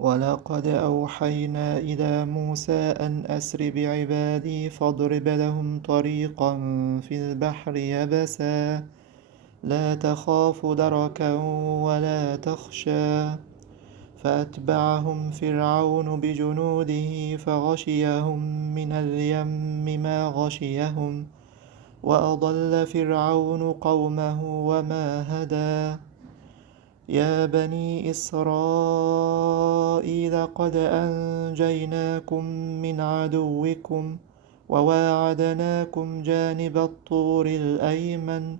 ولقد أوحينا إلى موسى أن أسر بعبادي فاضرب لهم طريقا في البحر يبسا لا تخاف دركا ولا تخشى فأتبعهم فرعون بجنوده فغشيهم من اليم ما غشيهم وأضل فرعون قومه وما هدى يا بني إسرائيل قد أنجيناكم من عدوكم وواعدناكم جانب الطور الأيمن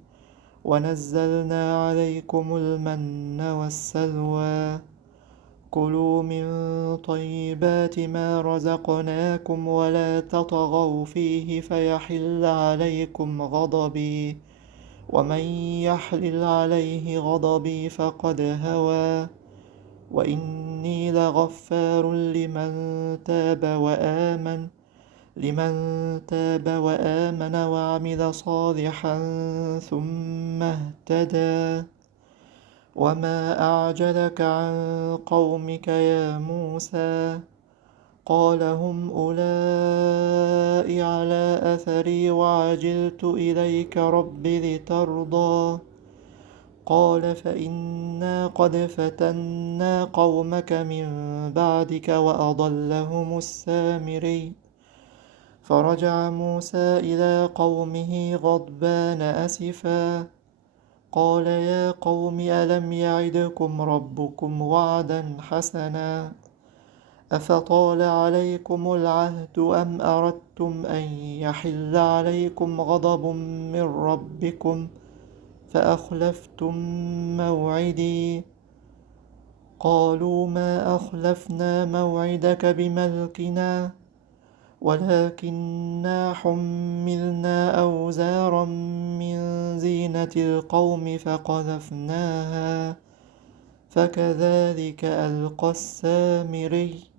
ونزلنا عليكم المن والسلوى كلوا من طيبات ما رزقناكم ولا تطغوا فيه فيحل عليكم غضبي ومن يحلل عليه غضبي فقد هوى وإني لغفار لمن تاب وآمن وعمل صالحا ثم اهتدى وما أعجلك عن قومك يا موسى قال هم أولئك على أثري وعجلت إليك رب لترضى قال فإنا قد فتنا قومك من بعدك وأضلهم السامري فرجع موسى إلى قومه غضبان أسفا قال يا قوم ألم يعدكم ربكم وعدا حسنا أفطال عليكم العهد أم أردتم أن يحل عليكم غضب من ربكم فأخلفتم موعدي قالوا ما أخلفنا موعدك بملكنا ولكننا حملنا أوزارا من زينة القوم فقذفناها فكذلك ألقى السامري